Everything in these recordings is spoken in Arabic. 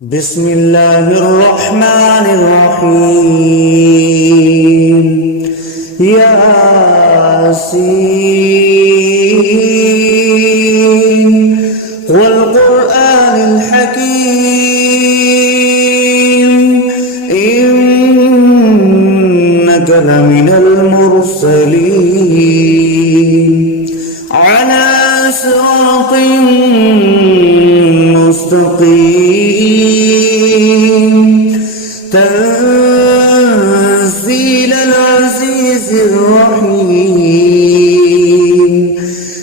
بسم الله الرحمن الرحيم ياسين والقرآن الحكيم إنك لمن المرسلين على صراط مستقيم تنزيل العزيز الرحيم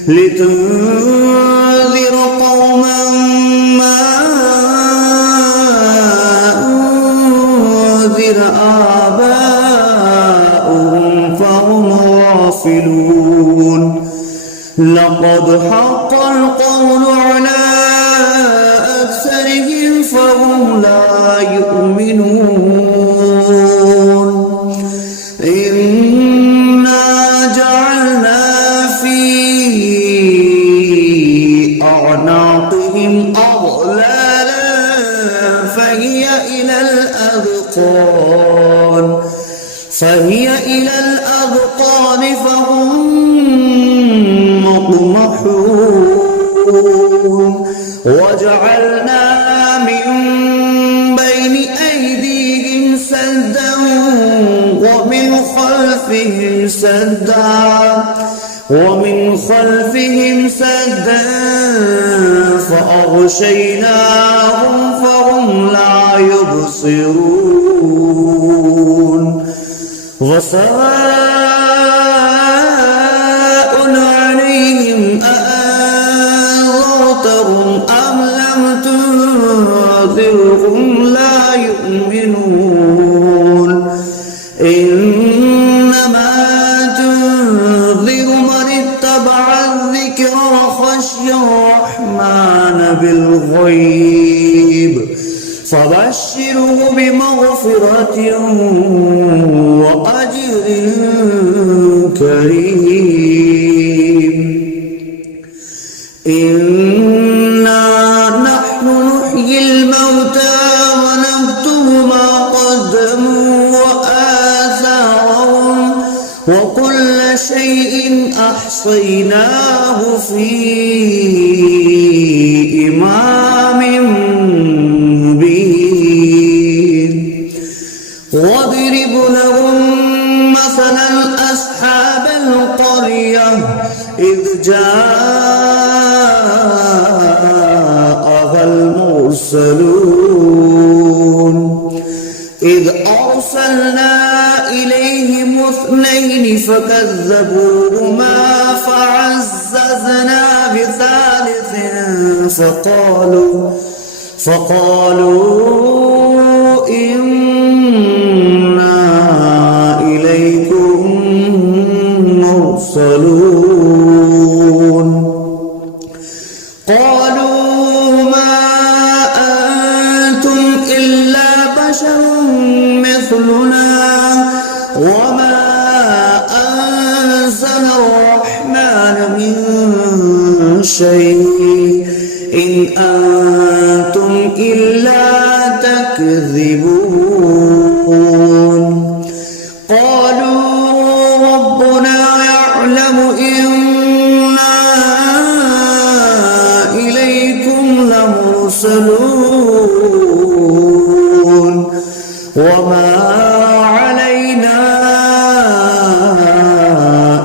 لتنذر قوما ما أنذر آباؤهم فهم غافلون لقد حق القول على أكثرهم فهم لا يؤمنون إنا جعلنا في أعناقهم أغلالا فهي إلى الأذقان فهم مقمحون وجعلنا من بين أيديهم سدا ومن خلفهم سدا فأغشيناهم فهم لا يبصرون وسواء عليهم أأنذرتهم أم لم تنذرهم لا يؤمنون إنما تنذر من اتبع الذكر وخشي الرحمن بالغيب فبشره بمغفرة وأجر كريم إنا نحن نحيي الموتى ونكتب ما قدموا وآثارهم وكل شيء أحصيناه في إمام مبين واضرب لهم مثلا أصحاب القرية إذ جاءها المرسلون إذ أرسلنا إليهم اثنين فكذبوهما فعززنا بثالث فقالوا إنا إليكم مرسلون قالوا ما أنتم إلا بشر مثلنا وما أنزل الرحمن من شيء إن أنتم إلا تكذبون قالوا ربنا يعلم إنا إليكم لمرسلون وما علينا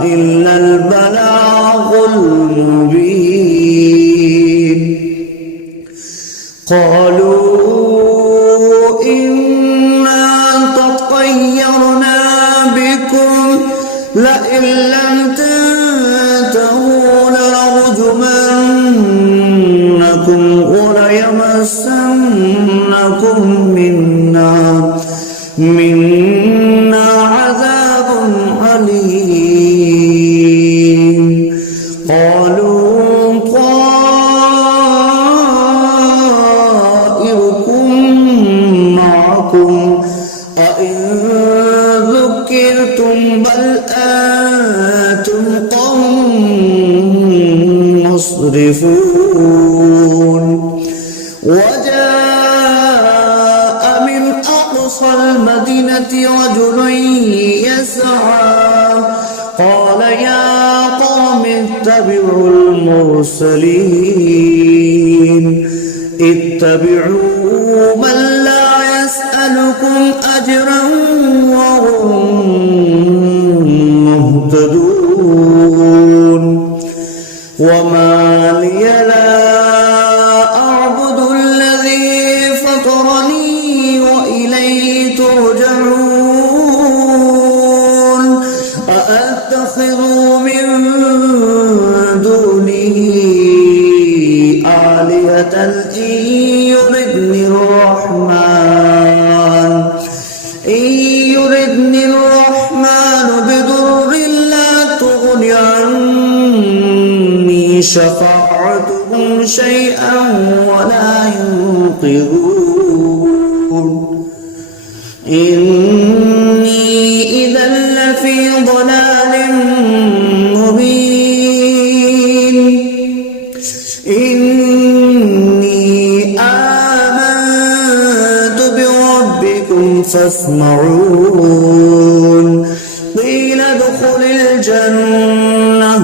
إلا البلاغ المبين قالوا إنا تطيرنا بكم لئن لم تنتهوا لنرجمنكم وليمسنكم منا عذاب أليم قالوا طائركم معكم أئن ذكرتم بل أنتم قوم مسرفون وجاء أقصى المدينة رجل يسعى قال يا قوم اتبعوا المرسلين اتبعوا من لا يسألكم أجرا وهم مهتدون وما لي لا أعبد الذي فطرني وإليه ترجعون أأتخذ من دونه آلهة إن يردني الرحمن بضر لا تغن عني شفاعتهم شيئا ولا ينقذون إني إذا لفي ضلال مبين إني آمنت بربكم فاسمعون قيل ادخل الجنة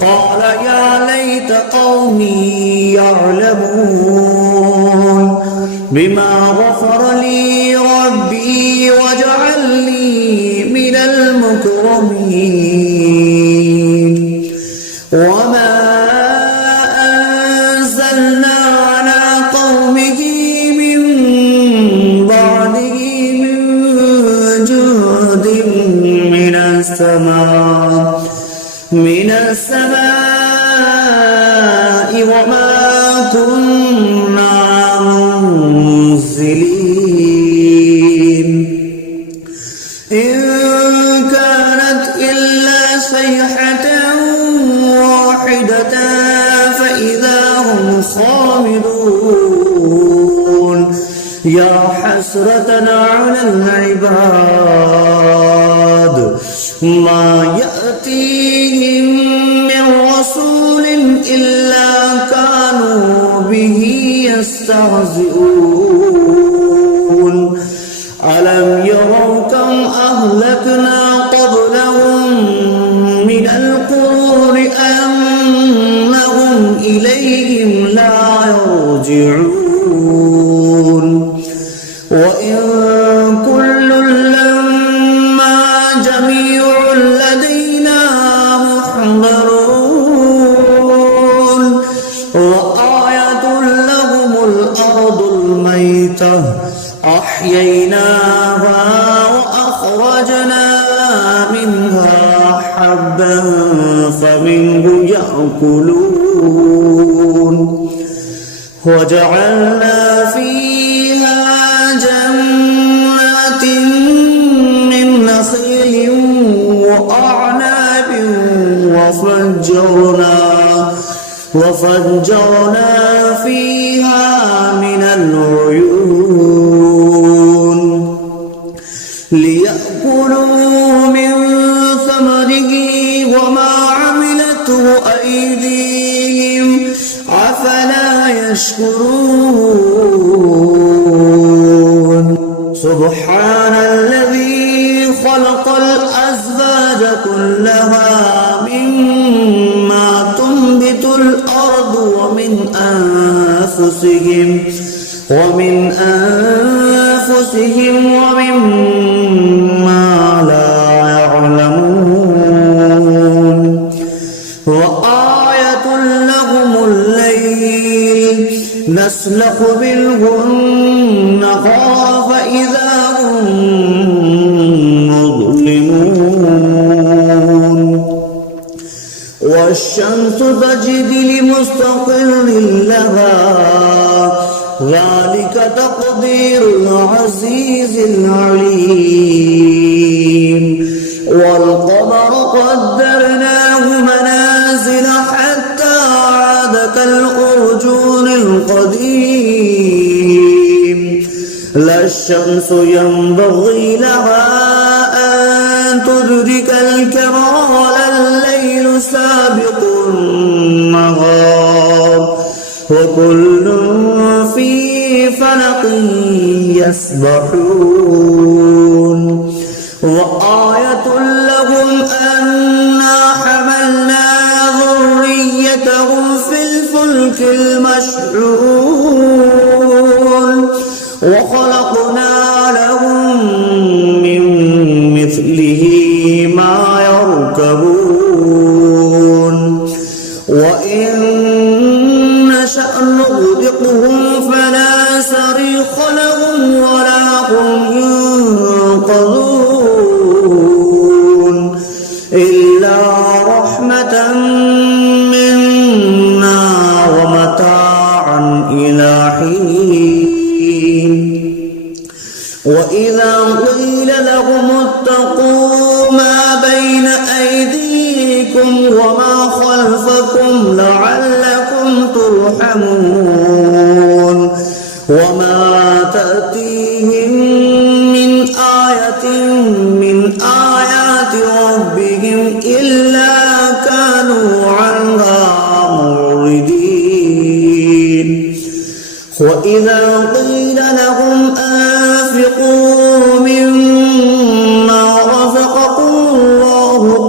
قال يا ليت قومي يعلمون بما غفر لي ربي وجعلني من المكرمين وما أنزلنا على قومه من بعده من جند من السماء وما كنا منزلين إن كانت إلا صيحة واحدة فإذا هم خامدون يا حسرة على العباد ما يأتيهم من رسول إلا كانوا به يستهزئون ألم يروا كم أهلكنا قبلهم من القرون أنهم إليهم لا يرجعون وإن كل لما جميع لدينا محضرون وآية لهم الأرض الميتة أحييناها وأخرجنا منها حبا فمنه يأكلون وجعلنا فيها جنات من نخيل وأعناب وفجرنا فيها من العيون ليأكلوا من ثمره وما عملته أيديهم أفلا يشكرون سبحان الذي خلق الأزواج كلها مما تنبت الأرض ومن أنفسهم ومما لا يعلمون وآية لهم الليل نسلخ منه النهار فإذا هم مظلمون والشمس تجري لمستقر لها ذلك تقدير العزيز العليم والقمر قدرناه منازل حتى عاد كالأرجون القديم لا الشمس ينبغي لها أن تدرك الكمال الليل سابق النهار وكل في فلق يسبحون وخلقنا لهم من مثله ما يركبون وإن نشأ نغرقهم فلا صريخ لهم ولا هم ينقذون إلا رحمة منا ومتاعا إلى حين وإذا قيل لهم اتقوا ما بين أيديكم وما خلفكم لعلكم ترحمون وما تأتيهم من آية من آيات ربهم إلا كانوا عنها معرضين وإذا قيل لهم أنفقوا مما رزقكم الله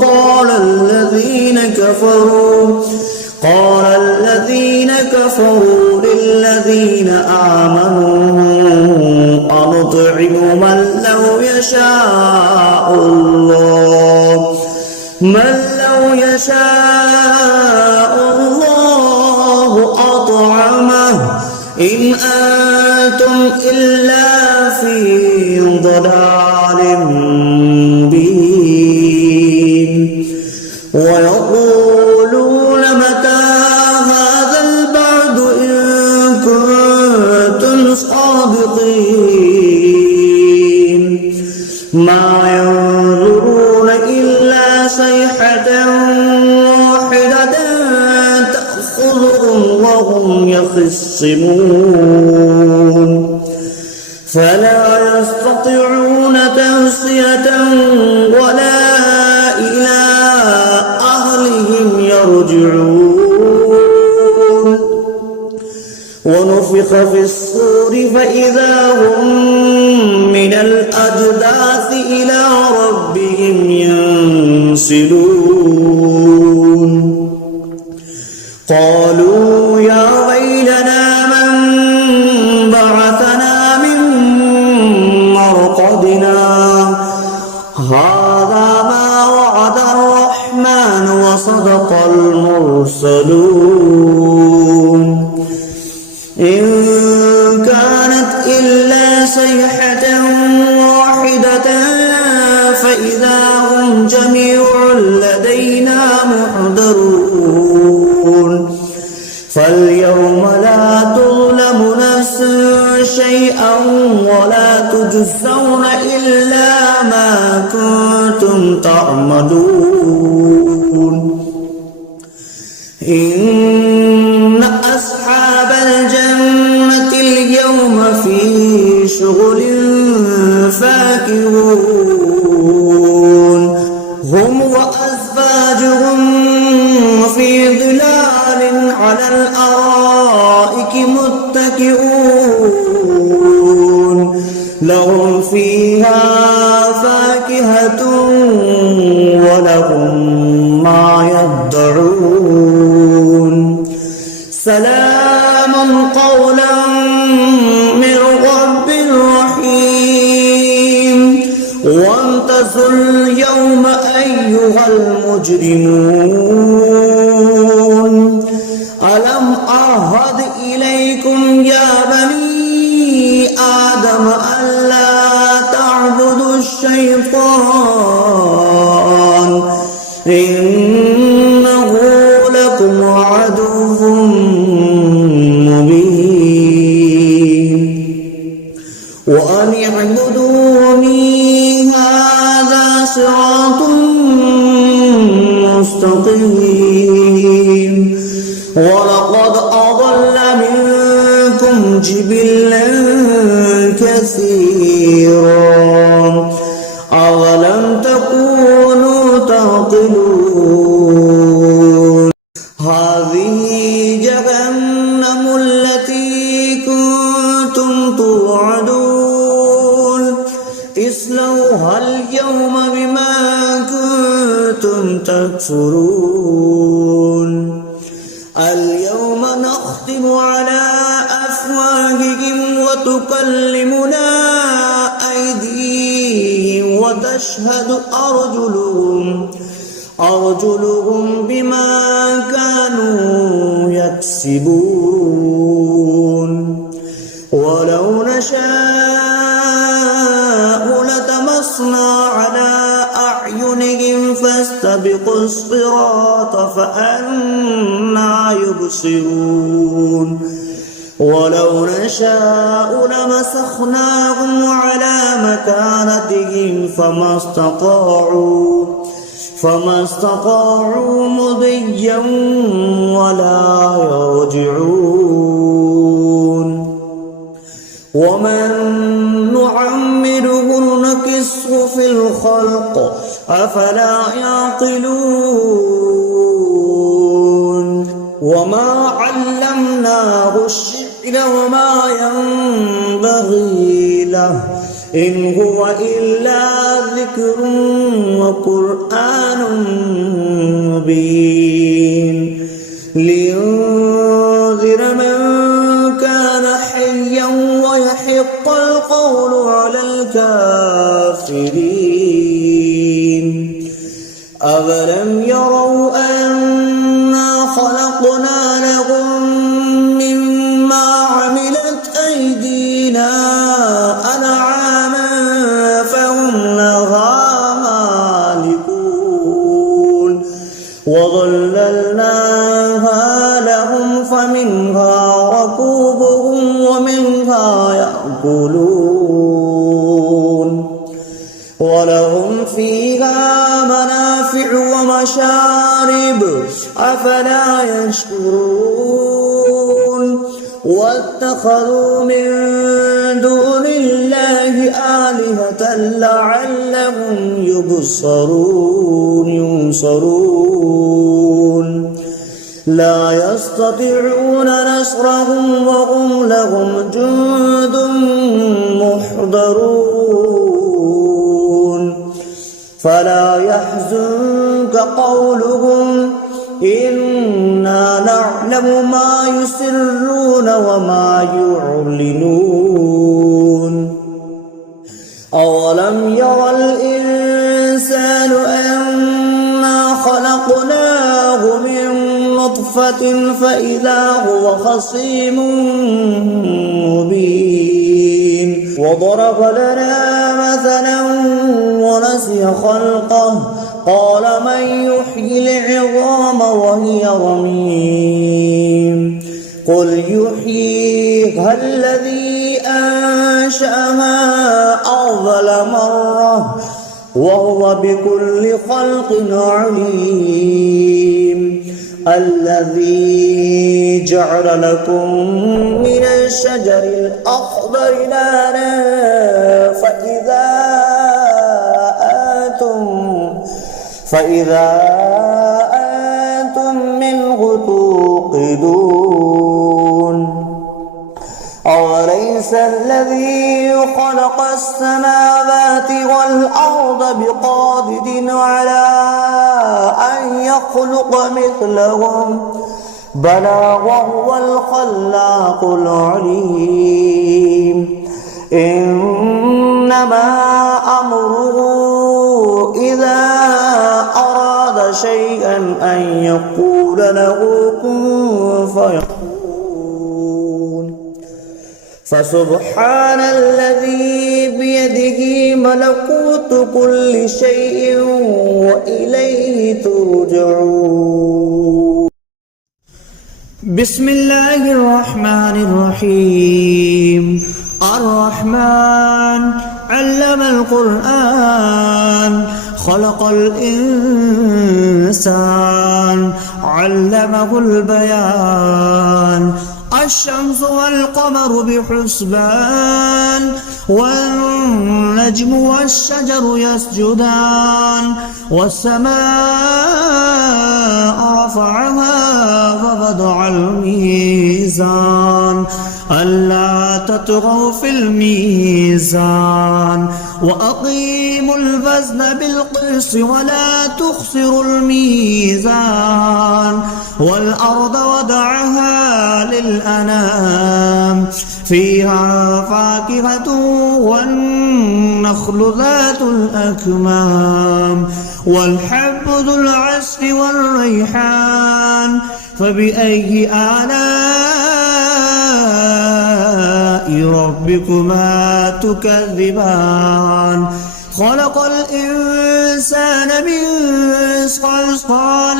قال الذين كفروا للذين آمنوا أنطعم من لو يشاء الله أطعمه إن أنتم إلا في ضلال مبين ويقولون متى هذا البعد إن كنتم صادقين ما ينظرون إلا صيحة واحدة تأخذهم وهم يخصمون فلا يستطيعون توصية ولا إلى أهلهم يرجعون ونفخ في الصور فإذا هم من الأجداث إلى ربهم ينسلون قالوا يا ويلنا من بعثنا من مرقدنا هذا ما وعد الرحمن وصدق المرسلون إن كانت إلا صيحة واحدة فإذا هم جميع لدينا محضرون فاليوم لا تظلم نفس شيئا ولا تجزون إلا ما كنتم تعملون إن أصحاب الجنة اليوم في شغل فاكهون هم وأزواجهم في ظلال على الأرائك متكئون لهم فيها فاكهة ولهم ما يدعون سلام قولا من رب رحيم وامتازوا اليوم أيها المجرمون ألم أعهد إليكم يا بني آدم ألا تعبدوا الشيطان إنه لكم عدو مبين وأن اعبدوني هذا صراط مستقيم ولقد أضل منكم جبلا كثيرا أولم تكونوا تعقلون هذه جهنم التي كنتم توعدون اصلوها اليوم بما كنتم تكفرون اليوم نختم على أفواههم وتكلمنا أيديهم وتشهد أرجلهم بما كانوا يكسبون ولو نشاء لطمسنا على أعينهم فاستبقوا الصراط فأنى يبصرون ولو نشاء لمسخناهم على مكانتهم فما استطاعوا مضيا ولا يرجعون ومن نعمره نكسه في الخلق أفلا يعقلون وما علمناه الشعر وما ينبغي له إن هو إلا ذكر وقرآن مبين لينذر من كان حيا ويحق القول على الكافرين أولم يروا أنا خلقنا لهم مما عملت أيدينا أنعاما فهم لها مالكون وظللناها لهم فمنها ركوبهم ومنها يأكلون ولهم فيها منافع ومشارب أفلا يشكرون واتخذوا من دون الله آلهة لعلهم ينصرون لا يستطيعون نصرهم وهم لهم جند محضرون فلا يحزنك قولهم إنا نعلم ما يسرون وما يعلنون أولم ير الإنسان أنا خلقناه من نطفة فإذا هو خصيم مبين وضرب لنا مثلا ونسي خلقه قال من يحيي العظام وهي رميم قل يحييها الذي أنشأها أول مرة وهو بكل خلق عليم الذي جعل لكم من الشجر الأخضر نارا فإذا أنتم منه توقدون أوليس الذي خلق السماوات والأرض بقادر على أن يخلق مثلهم بلى وهو الخلاق العليم إنما أمره إذا أراد شيئا أن يقول له كن فيكون فسبحان الذي بيده ملكوت كل شيء وإليه ترجعون بسم الله الرحمن الرحيم الرحمن علم القرآن خلق الإنسان علمه البيان الشمس والقمر بحسبان والنجم والشجر يسجدان والسماء رفعها فوضع الميزان ألا تطغوا في الميزان وأقيموا الوزن بالقسط ولا تخسروا الميزان والأرض وضعها للأنام فيها فاكهة والنخل ذات الأكمام والحب ذو العصف والريحان فبأي آلاء ربكما تكذبان خلق الإنسان من صلصال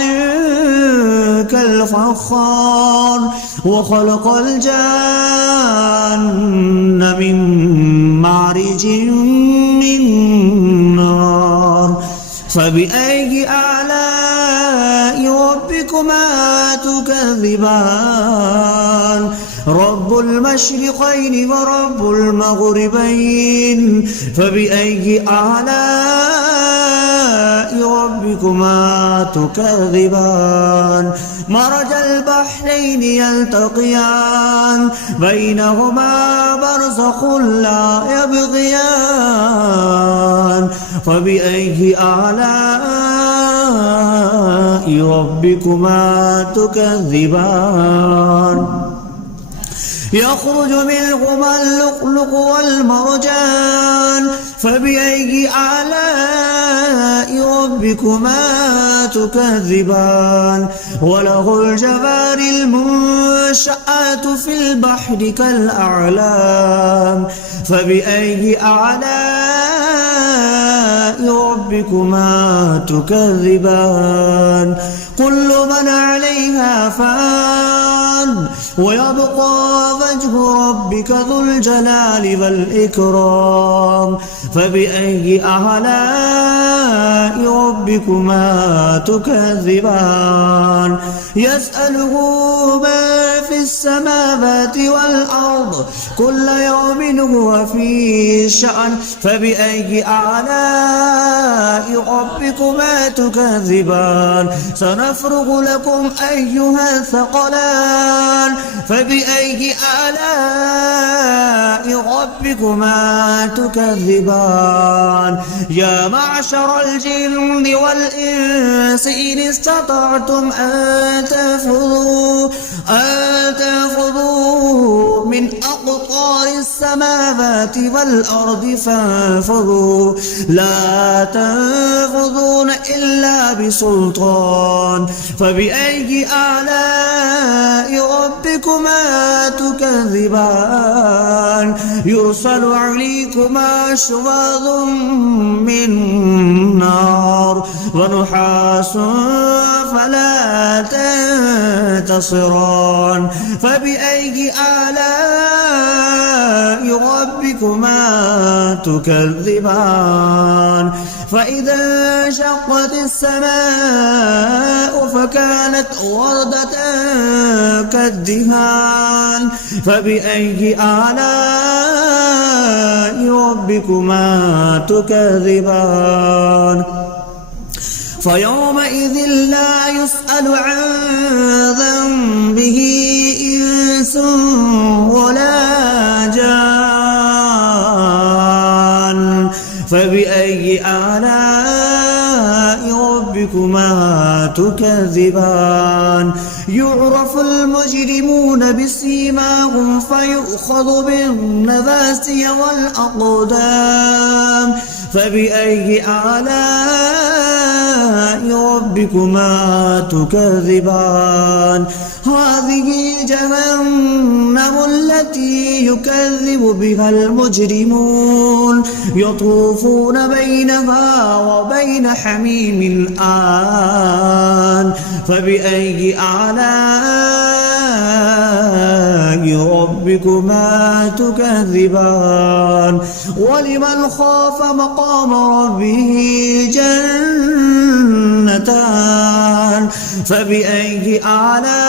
كالفخار وخلق الجان من معرج من نار فبأي آلاء ربكما تكذبان رب المشرقين ورب المغربين فبأي آلاء ربكما تكذبان مرج البحرين يلتقيان بينهما برزخ لا يبغيان فبأي آلاء ربكما تكذبان يخرج منهما اللؤلؤ والمرجان فبأي آلاء ربكما تكذبان وله الجوار المنشآت في البحر كالأعلام فبأي آلاء ربكما تكذبان كل من عليها فان ويبقى وجه ربك ذو الجلال والإكرام فبأي آلاء ربكما تكذبان يسأله من في السماوات والأرض كل يوم هو في شأن فبأي آلاء ربكما تكذبان سنفرغ لكم أيها الثقلان فبأي آلاء ربكما تكذبان يا معشر الجن والإنس إن استطعتم أن تنفذوا من أقطار السماوات والأرض فانفذوا لا تنفذون إلا بسلطان فبأي آلاء ربكما تكذبان يرسل عليكما شواظ من نار ونحاس فلا تنتصران فبأي آلاء ربكما تكذبان فإذا انشقت السماء فكانت وردة كالدهان فبأي آلاء ربكما تكذبان فيومئذ لا يسأل عن ذنبه إنس ولا جان فبأي آلاء ربكما تكذبان يعرف المجرمون بسيماهم فيؤخذ بالنواسي والأقدام فبأي آلاء ربكما تكذبان هذه جهنم التي يكذب بها المجرمون يطوفون بينها وبين حميم آن فبأي آلاء ربكما تكذبان ولمن خاف مقام ربه جنتان فبأي آلاء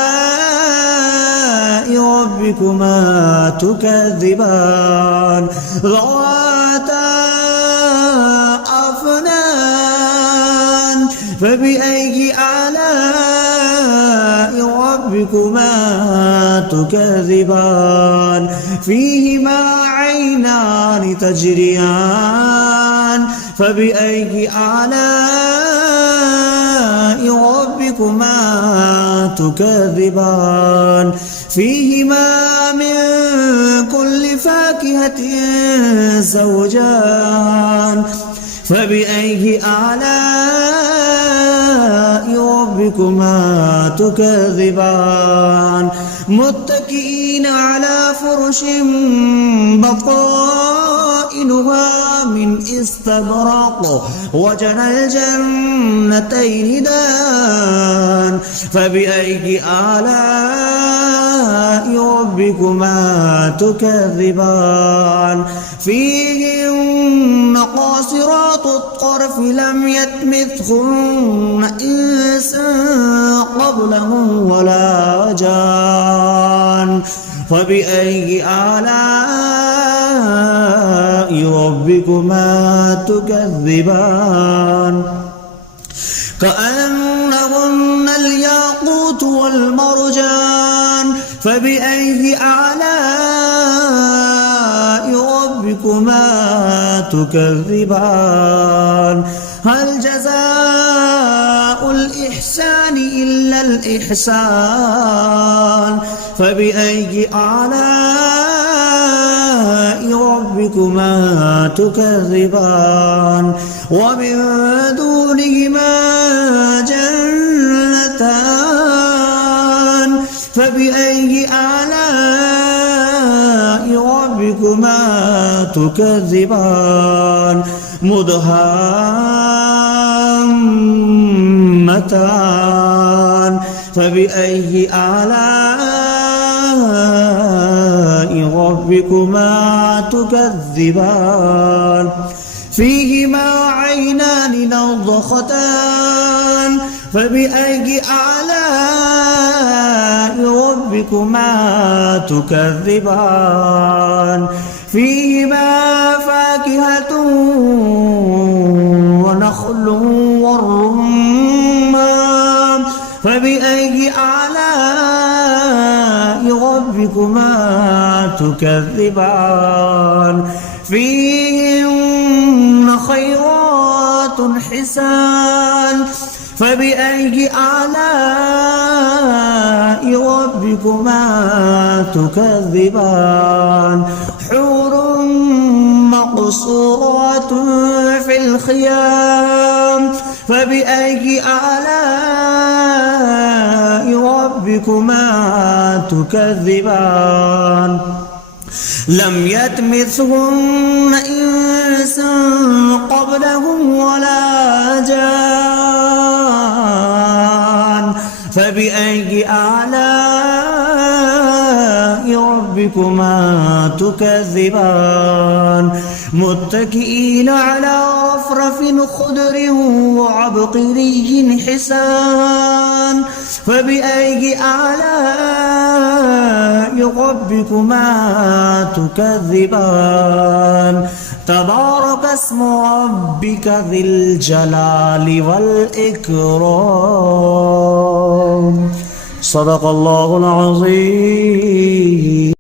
ربكما تكذبان ذواتا أفنان فبأي آلاء ربكما تكذبان فيهما عينان تجريان فبأي آلاء ربكما تكذبان فيهما من كل فاكهة زوجان فبأي آلاء ربكما تكذبان متكئين على فرش بطائنها من استبرق وجنى الجنتين دان فبأي آلاء ربكما تكذبان فيهن قاصرات الطرف لم يطمثهن إنس قبلهم ولا جان فبأي آلاء ربكما تكذبان كأنهن الياقوت والمرجان فبأي آلاء ربكما تكذبان هل جزاء الإحسان إلا الإحسان فبأي آلاء ربكما تكذبان ومن دونهما جنتان فبأي آلاء ربكما تكذبان مدهامتان فبأي آلاء ربكما تكذبان فيهما عينان نضختان فبأي آلاء ربكما تكذبان فيهما فاكهة ونخل والرمان فبأي آلاء ربكما تكذبان فيهن خيرات حسان فبأي آلاء ربكما تكذبان حور مقصورات في الخيام فبأي آلاء ربكما تكذبان لم يطمثهن إنس قبلهم ولا جان فبأي آلاء ربكما تكذبان متكئين على رفرف خضر وعبقري حسان فبأي آلاء ربكما تكذبان تبارك اسم ربك ذي الجلال والإكرام صدق الله العظيم.